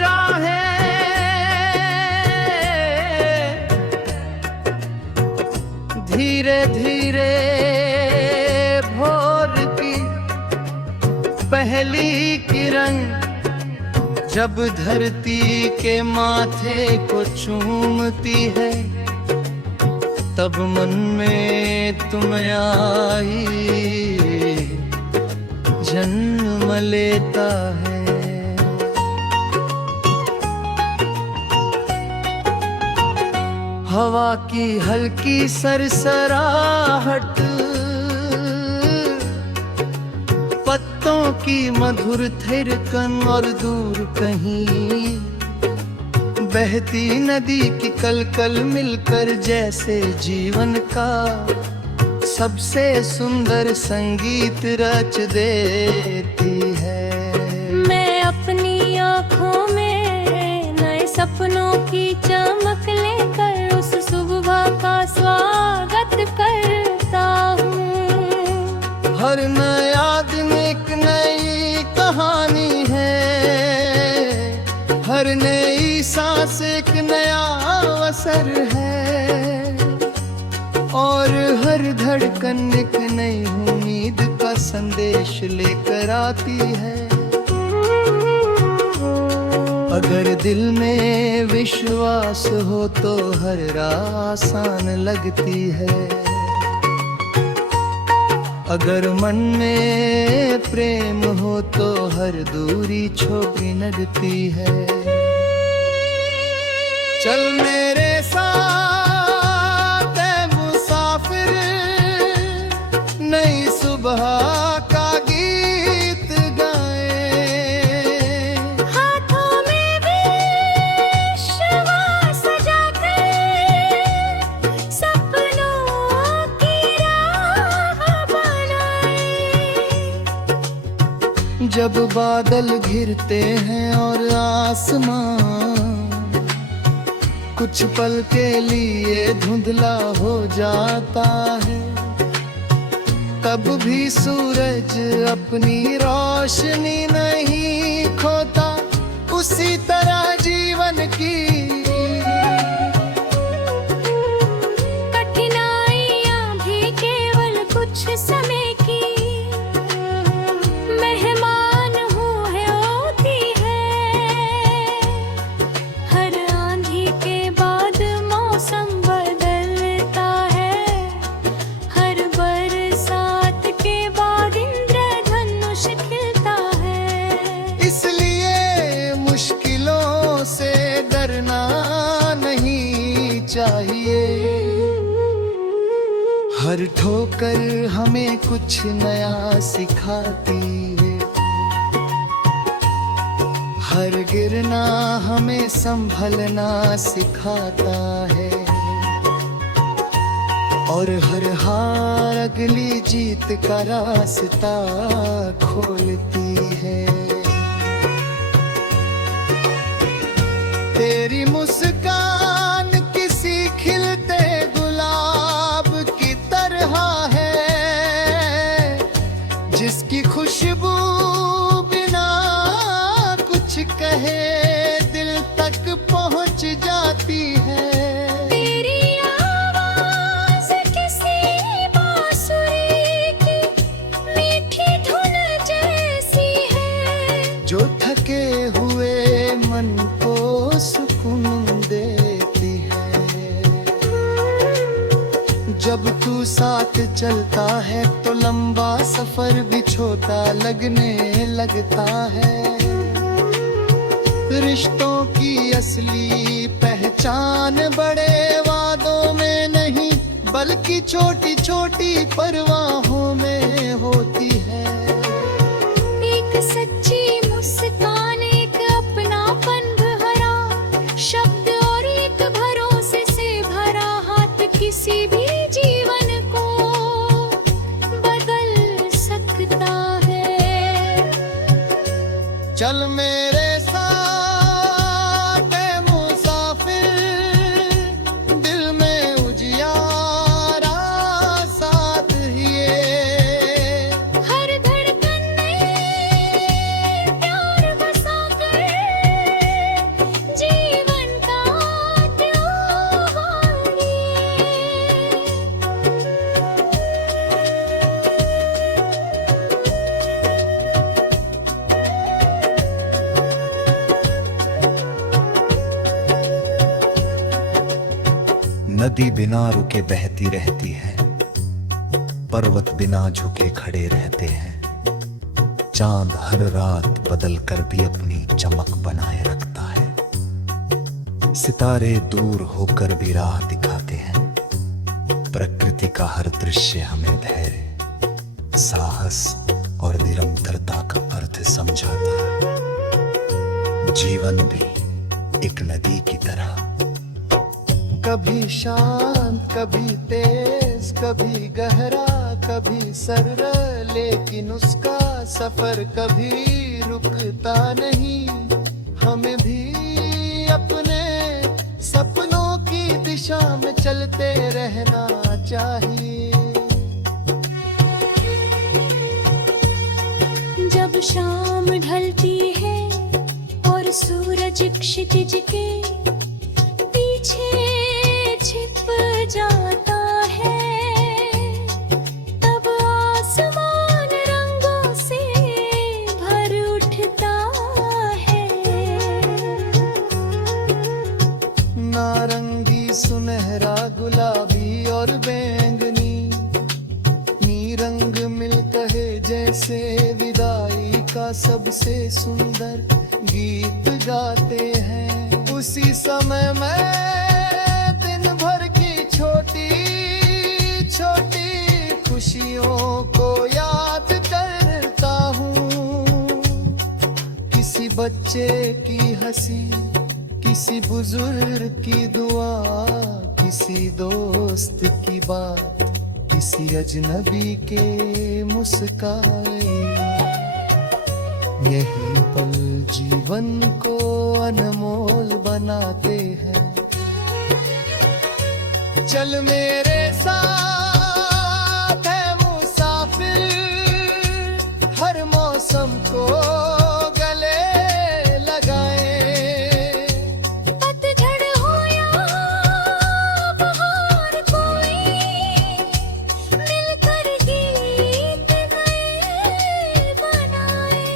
राहें धीरे धीरे भोर की पहली किरण जब धरती के माथे को चूमती है, तब मन में तुम आई जन्म लेता है। हवा की हल्की सरसराहट, पत्तों की मधुर थिरकन और दूर कहीं बहती नदी की कलकल मिलकर जैसे जीवन का सबसे सुंदर संगीत रच देती है। मैं अपनी आँखों में नए सपनों की चमक लेकर उस सुबह का स्वागत करता हूँ। हर नया दिन एक नई कहानी है, हर नई सांस एक नया अवसर है, और हर धड़कन एक नई उम्मीद का संदेश लेकर आती है। अगर दिल में विश्वास हो तो हर राह आसान लगती है, अगर मन में प्रेम हो तो हर दूरी छोटी लगती है। चल मेरे साथ ऐ मुसाफिर, नई सुबह का गीत गाए। हाथों में विश्वास सजाकर सपनों की राह बनाए। जब बादल घिरते हैं और आसमान कुछ पल के लिए धुंधला हो जाता है, तब भी सूरज अपनी रोशनी नहीं खोता। उसी तरह जीवन की कठिनाइयाँ भी केवल कुछ समय की मेहमान होती है। हर आंधी के बाद मौसम बदलता है, हर बरसात के बाद इंद्रधनुष खिलता है। इसलिए मुश्किलों से डरना नहीं चाहिए, हर ठोकर हमें कुछ नया सिखाती है, हर गिरना हमें संभलना सिखाता है, और हर हार अगली जीत का रास्ता खोलती है। तेरी मुस्कान किसी खिलते गुलाब की तरह है, जिसकी खुशबू बिना कुछ कहे दिल तक पहुंच जाती है। तेरी आवाज़ किसी बांसुरी की मीठी धुन जैसी है, जो थके हुए मन को सुकून देती है। जब तू साथ चलता है तो लंबा सफर भी छोटा लगने लगता है। रिश्तों की असली पहचान बड़े वादों में नहीं, बल्कि छोटी छोटी परवाहों में होती है। एक सच्ची मुस्कान, एक अपनापन भरा शब्द और एक भरोसे से भरा हाथ किसी भी जीवन को बदल सकता है। चल मेरे साथ ऐ मुसाफिर, दिल में उजियारा साथ ये, हर धड़कन में प्यार बसा कर नदी बिना रुके बहती रहती है, पर्वत बिना झुके खड़े रहते हैं। चांद हर रात बदल कर भी अपनी चमक बनाए रखता है। सितारे दूर होकर भी राह दिखाते हैं। प्रकृति का हर दृश्य हमें धैर्य, साहस और निरंतरता का अर्थ समझाता है। जीवन भी एक नदी की तरह, कभी शांत, कभी तेज, कभी गहरा, कभी सरल, लेकिन उसका सफर कभी रुकता नहीं। हमें भी अपने सपनों की दिशा में चलते रहना चाहिए। जब शाम ढलती है और सूरज क्षितिज के पीछे छिप जाता है, तब आसमान रंगों से भर उठता है। नारंगी, सुनहरा, गुलाबी और बैंगनी, नीरंग मिलकर है जैसे विदाई का सबसे सुंदर गीत गाते हैं। उसी समय मैं दिन भर की छोटी छोटी खुशियों को याद करता हूँ। किसी बच्चे की हंसी, किसी बुजुर्ग की दुआ, किसी दोस्त की बात, किसी अजनबी के मुस्काए। यही पल जीवन को अनमोल बनाते हैं। चल मेरे साथ है मुसाफिर, हर मौसम को गले लगाए। पतझड़ हो या बहार, कोई मिलकर गीत नए बनाए।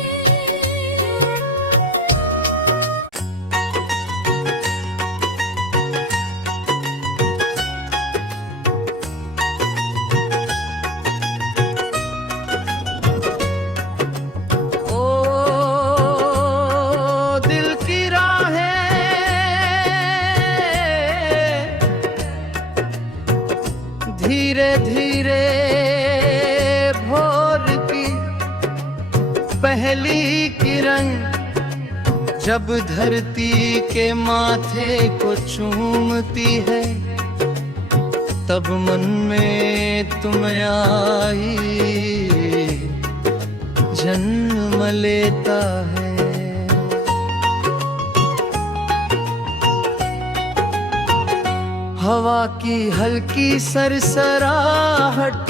धीरे धीरे भोर की पहली किरण जब धरती के माथे को चूमती है, तब मन में तुम आई जन्म लेता है। हवा की हल्की सरसराहट,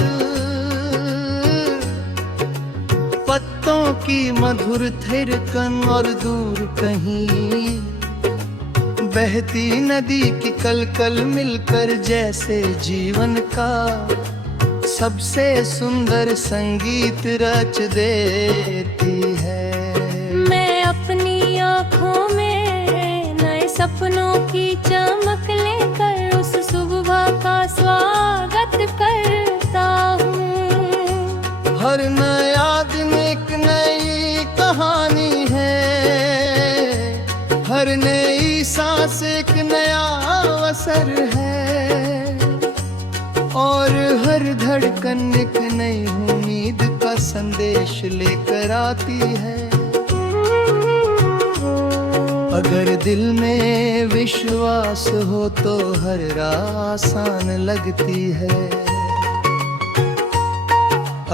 पत्तों की मधुर थिरकन और दूर कहीं बहती नदी की कलकल मिलकर जैसे जीवन का सबसे सुंदर संगीत रच देती है। मैं अपनी आँखों में नए सपनों की चमक लेकर उस सुबह का स्वागत करता हूँ। हर नया दिन एक नई कहानी है, हर नई सांस एक नया अवसर है, और हर धड़कन एक नई उम्मीद का संदेश लेकर आती है। अगर दिल में विश्वास हो तो हर राह आसान लगती है।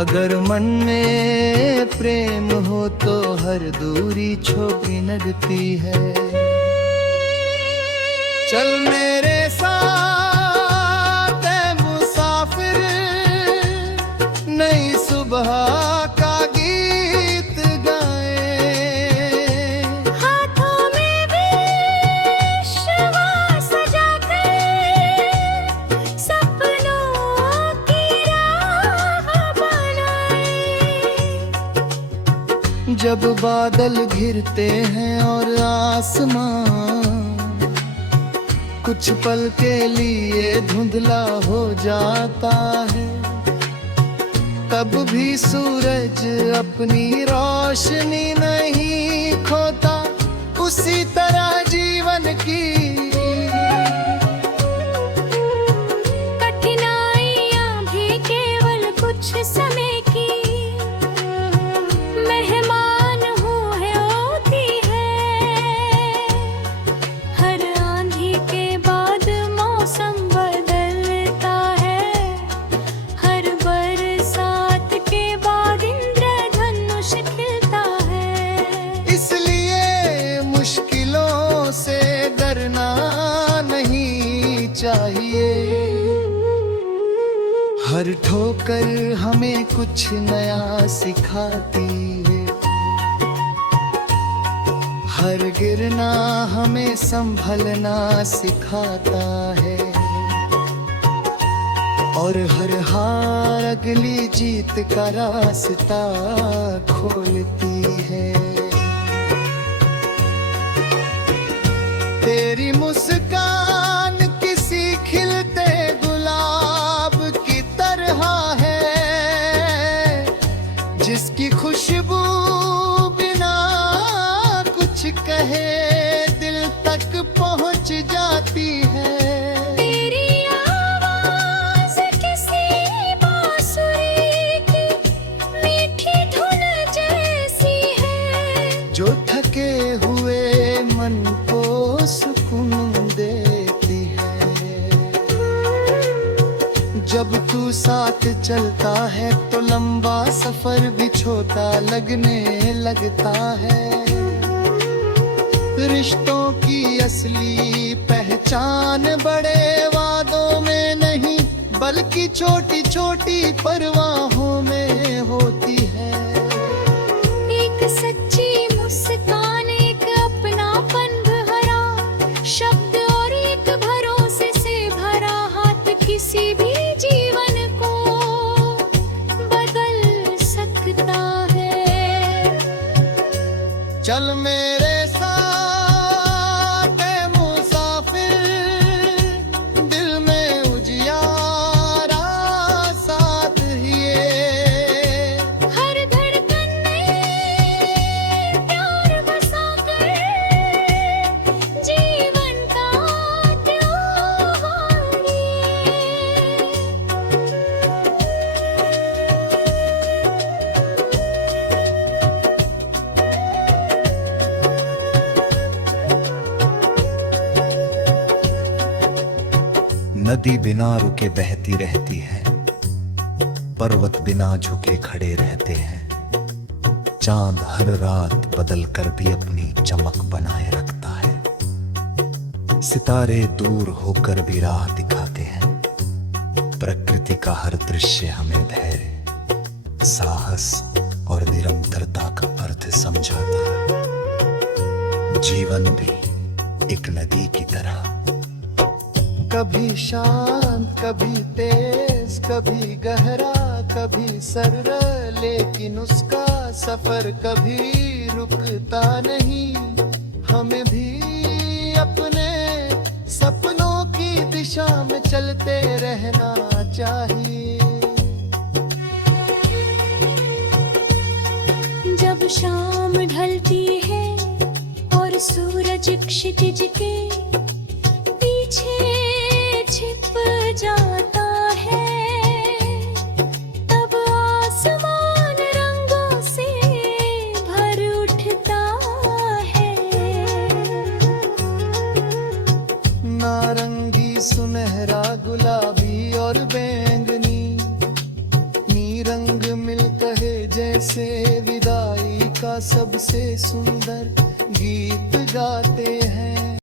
अगर मन में प्रेम हो तो हर दूरी छोटी लगती है। चल मेरे साथ है मुसाफिर, नई सुबह का गीत गाए। हाथों में विश्वास सजाकर सपनों की राह बनाए। जब बादल घिरते हैं और आसमां कुछ पल के लिए धुंधला हो जाता है, तब भी सूरज अपनी रोशनी नहीं खोता। उसी तरह जीवन की कठिनाइयाँ भी केवल कुछ समय की मेहमान होती है। हर आंधी के बाद मौसम बदलता है, हर बरसात के बाद इंद्रधनुष खिलता है। इसलिए मुश्किलों से डरना नहीं चाहिए। हर ठोकर हमें कुछ नया सिखाती है, हर गिरना हमें संभलना सिखाता है, और हर हार अगली जीत का रास्ता खोलती है। तेरी मुस्कान किसी खिलते गुलाब की तरह है, जिसकी खुशबू बिना कुछ कहे दिल तक पहुंच जाती है। तेरी आवाज़ किसी बांसुरी की मीठी धुन जैसी है, जो थके हुए मन को सुकून देती है। जब तू साथ चलता है तो लंबा सफर भी छोटा लगने लगता है। रिश्तों की असली पहचान बड़े वादों में नहीं, बल्कि छोटी छोटी परवाहों में होती है। एक सच्ची मुस्कान, एक अपनापन भरा शब्द और एक भरोसे से भरा हाथ किसी भी जीवन को बदल सकता है। चल मेरे साथ ऐ मुसाफिर, दिल में उजियारा साथ ये। हर धड़कन में प्यार बसाकर जीवन का त्योहार ये। नदी बिना रुके बहती रहती है, पर्वत बिना झुके खड़े रहते हैं। चांद हर रात बदल कर भी अपनी चमक बनाए रखता है। सितारे दूर होकर भी राह दिखाते हैं। प्रकृति का हर दृश्य हमें धैर्य, साहस और निरंतरता का अर्थ समझाता है। जीवन भी एक नदी की तरह, कभी शांत कभी तेज, कभी गहरा कभी सरल, लेकिन उसका सफर कभी रुकता नहीं। हमें भी अपने सपनों की दिशा में चलते रहना चाहिए। जब शाम ढलती है और सूरज क्षितिज के पीछे छिप जा